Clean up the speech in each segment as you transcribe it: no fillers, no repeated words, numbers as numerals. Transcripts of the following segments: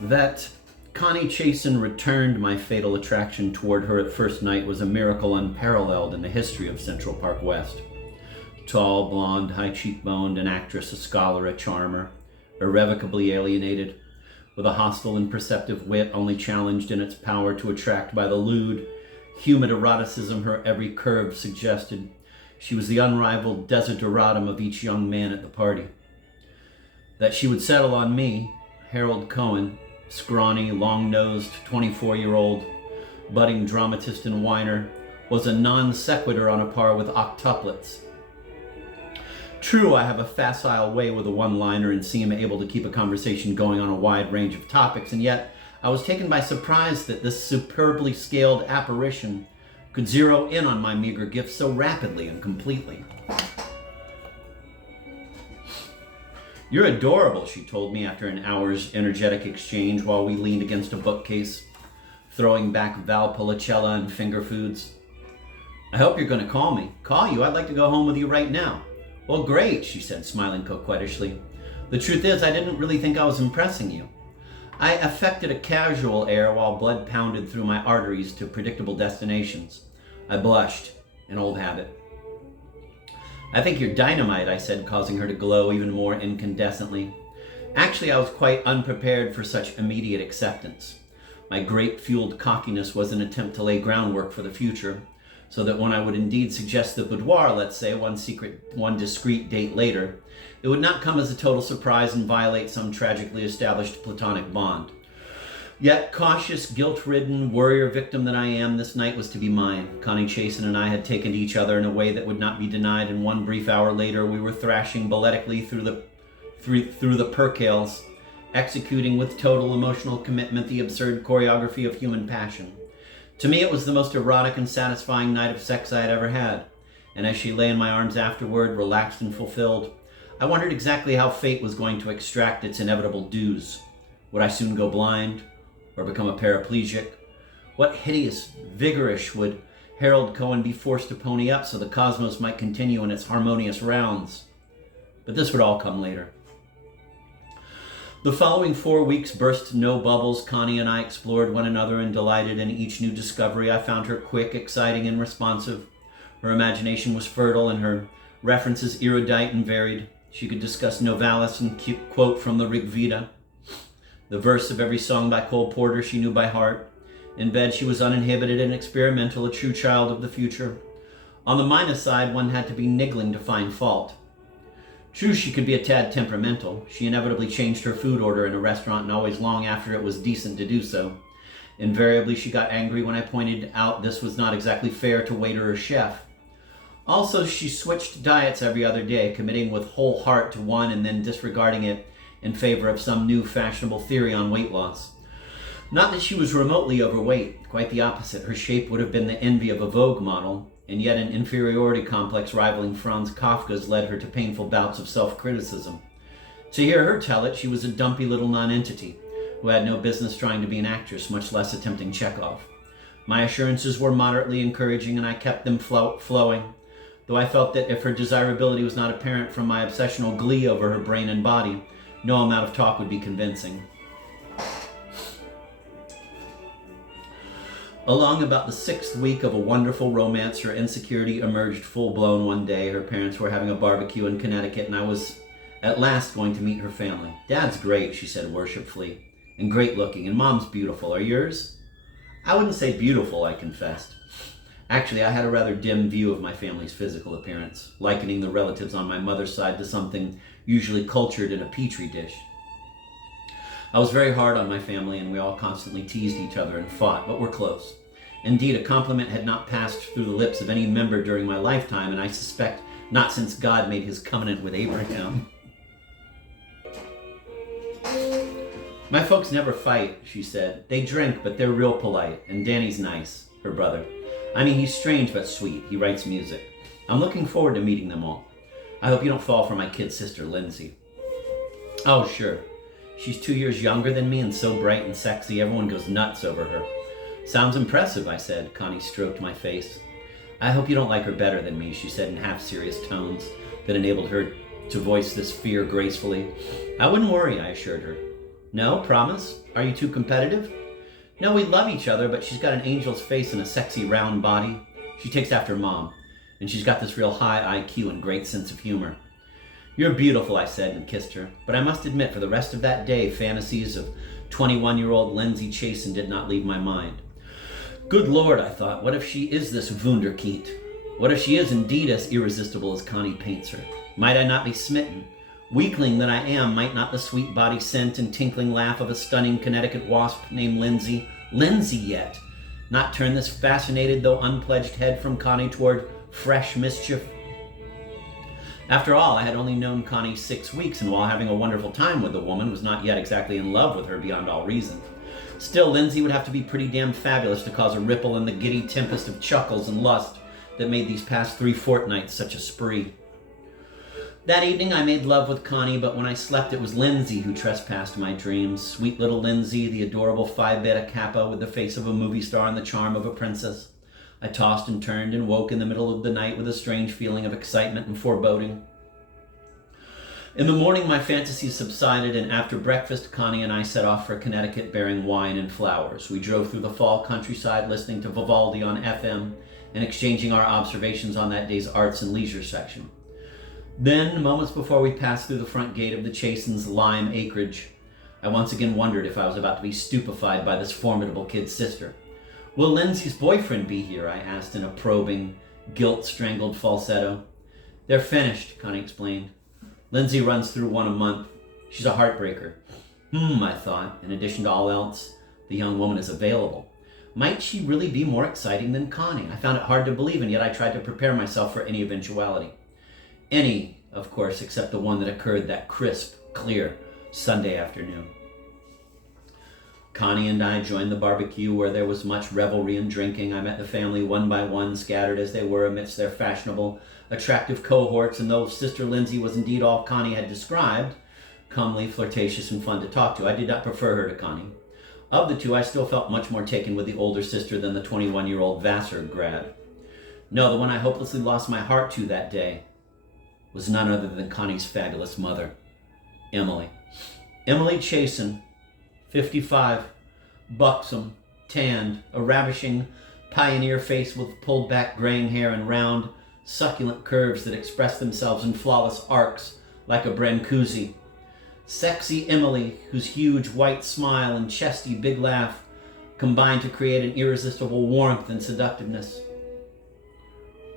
That Connie Chasen returned my fatal attraction toward her at first night was a miracle unparalleled in the history of Central Park West. Tall, blonde, high cheekboned, an actress, a scholar, a charmer, irrevocably alienated, with a hostile and perceptive wit only challenged in its power to attract by the lewd, humid eroticism her every curve suggested. She was the unrivaled desideratum of each young man at the party. That she would settle on me, Harold Cohen, scrawny, long-nosed, 24-year-old, budding dramatist and whiner, was a non sequitur on a par with octuplets. True, I have a facile way with a one-liner and seem able to keep a conversation going on a wide range of topics, and yet I was taken by surprise that this superbly scaled apparition could zero in on my meager gifts so rapidly and completely. "You're adorable," she told me after an hour's energetic exchange while we leaned against a bookcase, throwing back Valpolicella and finger foods. "I hope you're going to call me." "Call you? I'd like to go home with you right now." "Well, great," she said, smiling coquettishly. "The truth is, I didn't really think I was impressing you." I affected a casual air while blood pounded through my arteries to predictable destinations. I blushed, an old habit. "I think you're dynamite," I said, causing her to glow even more incandescently. Actually, I was quite unprepared for such immediate acceptance. My grape-fueled cockiness was an attempt to lay groundwork for the future, so that when I would indeed suggest the boudoir, let's say, one discreet date later, it would not come as a total surprise and violate some tragically established platonic bond. Yet, cautious, guilt-ridden, warrior victim that I am, this night was to be mine. Connie Chasen and I had taken to each other in a way that would not be denied, and one brief hour later we were thrashing balletically through the percales, executing with total emotional commitment the absurd choreography of human passion. To me, it was the most erotic and satisfying night of sex I had ever had, and as she lay in my arms afterward, relaxed and fulfilled, I wondered exactly how fate was going to extract its inevitable dues. Would I soon go blind, or become a paraplegic? What hideous vigorish would Harold Cohen be forced to pony up so the cosmos might continue in its harmonious rounds? But this would all come later. The following 4 weeks burst no bubbles. Connie and I explored one another and delighted in each new discovery. I found her quick, exciting, and responsive. Her imagination was fertile and her references erudite and varied. She could discuss Novalis and quote from the Rig Veda. The verse of every song by Cole Porter she knew by heart. In bed she was uninhibited and experimental, a true child of the future. On the minus side, one had to be niggling to find fault. True, she could be a tad temperamental. She inevitably changed her food order in a restaurant and always long after it was decent to do so. Invariably, she got angry when I pointed out this was not exactly fair to waiter or chef. Also, she switched diets every other day, committing with whole heart to one and then disregarding it in favor of some new fashionable theory on weight loss. Not that she was remotely overweight, quite the opposite. Her shape would have been the envy of a Vogue model, and yet an inferiority complex rivaling Franz Kafka's led her to painful bouts of self-criticism. To hear her tell it, she was a dumpy little nonentity who had no business trying to be an actress, much less attempting Chekhov. My assurances were moderately encouraging, and I kept them flowing, though I felt that if her desirability was not apparent from my obsessional glee over her brain and body, no amount of talk would be convincing. Along about the 6th week of a wonderful romance, her insecurity emerged full-blown one day. Her parents were having a barbecue in Connecticut, and I was at last going to meet her family. "Dad's great," she said worshipfully, "and great-looking, and Mom's beautiful. Are yours?" "I wouldn't say beautiful," I confessed. Actually, I had a rather dim view of my family's physical appearance, likening the relatives on my mother's side to something usually cultured in a petri dish. I was very hard on my family, and we all constantly teased each other and fought, but we're close. Indeed, a compliment had not passed through the lips of any member during my lifetime, and I suspect not since God made his covenant with Abraham. "My folks never fight," she said. "They drink, but they're real polite, and Danny's nice," her brother. "I mean, he's strange but sweet. He writes music. I'm looking forward to meeting them all. I hope you don't fall for my kid sister, Lindsay." "Oh, sure. She's 2 years younger than me and so bright and sexy, everyone goes nuts over her." "Sounds impressive," I said. Connie stroked my face. "I hope you don't like her better than me," she said in half-serious tones that enabled her to voice this fear gracefully. "I wouldn't worry," I assured her. No, promise? Are you too competitive? No, we love each other, but she's got an angel's face and a sexy round body. She takes after Mom, and she's got this real high IQ and great sense of humor. You're beautiful, I said and kissed her, but I must admit for the rest of that day, fantasies of 21-year-old Lindsay Chasen did not leave my mind. Good Lord, I thought, what if she is this Wunderkind? What if she is indeed as irresistible as Connie paints her? Might I not be smitten? Weakling that I am, might not the sweet body scent and tinkling laugh of a stunning Connecticut wasp named Lindsay yet, not turn this fascinated though unpledged head from Connie toward fresh mischief? After all, I had only known Connie 6 weeks, and while having a wonderful time with the woman, was not yet exactly in love with her beyond all reason. Still, Lindsay would have to be pretty damn fabulous to cause a ripple in the giddy tempest of chuckles and lust that made these past 3 fortnights such a spree. That evening I made love with Connie, but when I slept it was Lindsay who trespassed my dreams. Sweet little Lindsay, the adorable Phi Beta Kappa with the face of a movie star and the charm of a princess. I tossed and turned and woke in the middle of the night with a strange feeling of excitement and foreboding. In the morning my fantasies subsided, and after breakfast Connie and I set off for Connecticut bearing wine and flowers. We drove through the fall countryside listening to Vivaldi on FM and exchanging our observations on that day's arts and leisure section. Then, moments before we passed through the front gate of the Chasen's lime acreage, I once again wondered if I was about to be stupefied by this formidable kid sister. Will Lindsay's boyfriend be here? I asked in a probing, guilt-strangled falsetto. They're finished, Connie explained. Lindsay runs through one a month. She's a heartbreaker. I thought. In addition to all else, the young woman is available. Might she really be more exciting than Connie? I found it hard to believe, and yet I tried to prepare myself for any eventuality. Any, of course, except the one that occurred that crisp, clear Sunday afternoon. Connie and I joined the barbecue where there was much revelry and drinking. I met the family one by one, scattered as they were amidst their fashionable, attractive cohorts, and though Sister Lindsay was indeed all Connie had described, comely, flirtatious, and fun to talk to, I did not prefer her to Connie. Of the two, I still felt much more taken with the older sister than the 21-year-old Vassar grad. No, the one I hopelessly lost my heart to that day was none other than Connie's fabulous mother, Emily. Emily Chasen, 55, buxom, tanned, a ravishing pioneer face with pulled back graying hair and round, succulent curves that express themselves in flawless arcs like a Brancusi. Sexy Emily, whose huge white smile and chesty big laugh combined to create an irresistible warmth and seductiveness.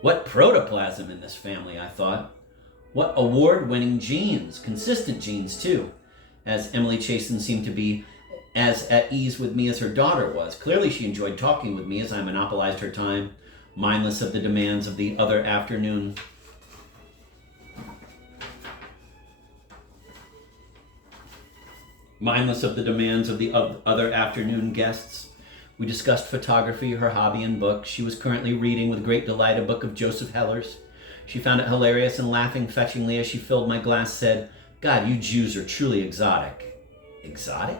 What protoplasm in this family, I thought. What award-winning genes, consistent genes too, as Emily Chasen seemed to be as at ease with me as her daughter was. Clearly she enjoyed talking with me as I monopolized her time, mindless of the demands of the other afternoon. Other afternoon guests. We discussed photography, her hobby, and books. She was currently reading with great delight a book of Joseph Heller's. She found it hilarious and laughing fetchingly as she filled my glass said, "God, you Jews are truly exotic." Exotic?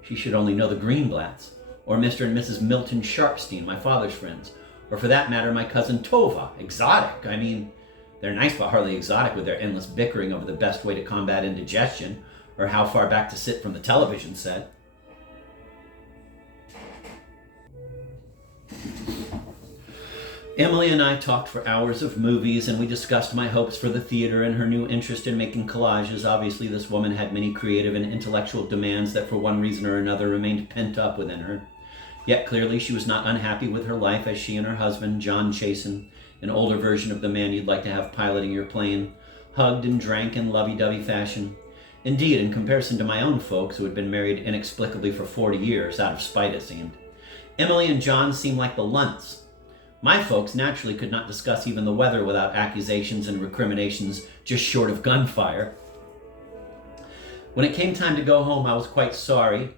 She should only know the Greenblatts, or Mr. and Mrs. Milton Sharpstein, my father's friends, or for that matter, my cousin Tova. Exotic? I mean, they're nice but hardly exotic with their endless bickering over the best way to combat indigestion, or how far back to sit from the television set. Emily and I talked for hours of movies, and we discussed my hopes for the theater and her new interest in making collages. Obviously, this woman had many creative and intellectual demands that for one reason or another remained pent up within her. Yet clearly she was not unhappy with her life as she and her husband, John Chasen, an older version of the man you'd like to have piloting your plane, hugged and drank in lovey-dovey fashion. Indeed, in comparison to my own folks who had been married inexplicably for 40 years, out of spite it seemed, Emily and John seemed like the Lunts. My folks naturally could not discuss even the weather without accusations and recriminations just short of gunfire. When it came time to go home, I was quite sorry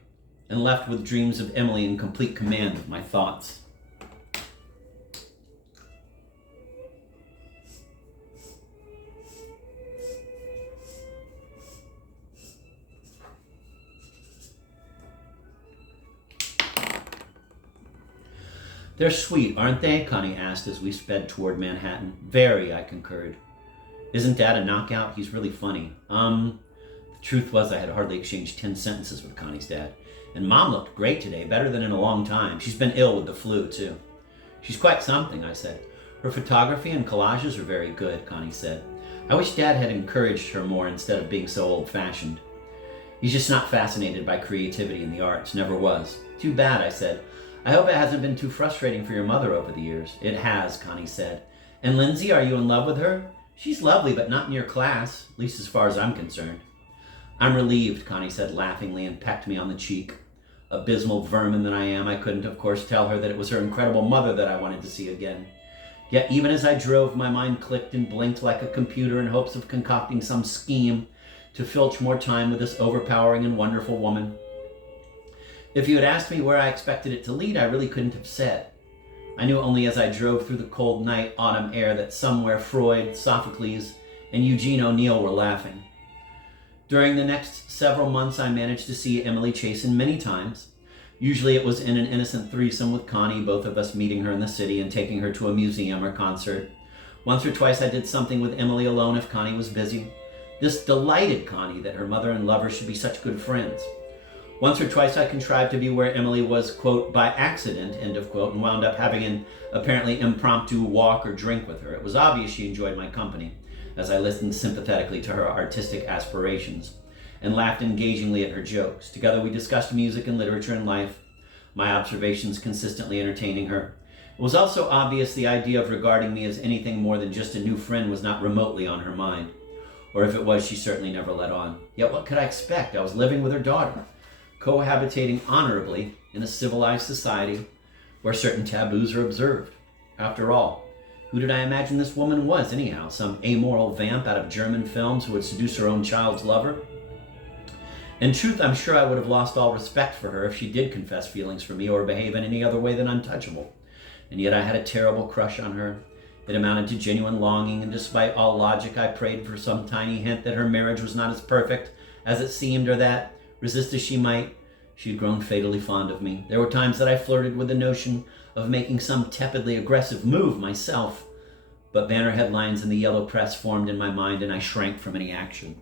and left with dreams of Emily in complete command of my thoughts. They're sweet, aren't they? Connie asked as we sped toward Manhattan. Very, I concurred. Isn't Dad a knockout? He's really funny. The Truth was, I had hardly exchanged 10 sentences with Connie's dad. And Mom looked great today, better than in a long time. She's been ill with the flu, too. She's quite something, I said. Her photography and collages are very good, Connie said. I wish Dad had encouraged her more instead of being so old-fashioned. He's just not fascinated by creativity in the arts, never was. Too bad, I said. I hope it hasn't been too frustrating for your mother over the years. It has, Connie said. And Lindsay, are you in love with her? She's lovely, but not in your class, at least as far as I'm concerned. I'm relieved, Connie said laughingly and pecked me on the cheek. Abysmal vermin that I am, I couldn't, of course, tell her that it was her incredible mother that I wanted to see again. Yet even as I drove, my mind clicked and blinked like a computer in hopes of concocting some scheme to filch more time with this overpowering and wonderful woman. If you had asked me where I expected it to lead, I really couldn't have said. I knew only as I drove through the cold night autumn air that somewhere Freud, Sophocles, and Eugene O'Neill were laughing. During the next several months, I managed to see Emily Chasen many times. Usually it was in an innocent threesome with Connie, both of us meeting her in the city and taking her to a museum or concert. Once or twice I did something with Emily alone if Connie was busy. This delighted Connie that her mother and lover should be such good friends. Once or twice I contrived to be where Emily was, quote, by accident, end of quote, and wound up having an apparently impromptu walk or drink with her. It was obvious she enjoyed my company, as I listened sympathetically to her artistic aspirations and laughed engagingly at her jokes. Together we discussed music and literature and life, my observations consistently entertaining her. It was also obvious the idea of regarding me as anything more than just a new friend was not remotely on her mind. Or if it was, she certainly never let on. Yet what could I expect? I was living with her daughter, cohabitating honorably in a civilized society where certain taboos are observed. After all, who did I imagine this woman was anyhow? Some amoral vamp out of German films who would seduce her own child's lover? In truth, I'm sure I would have lost all respect for her if she did confess feelings for me or behave in any other way than untouchable. And yet I had a terrible crush on her. It amounted to genuine longing, and despite all logic, I prayed for some tiny hint that her marriage was not as perfect as it seemed, or that, resist as she might, she had grown fatally fond of me. There were times that I flirted with the notion of making some tepidly aggressive move myself, but banner headlines in the yellow press formed in my mind, and I shrank from any action.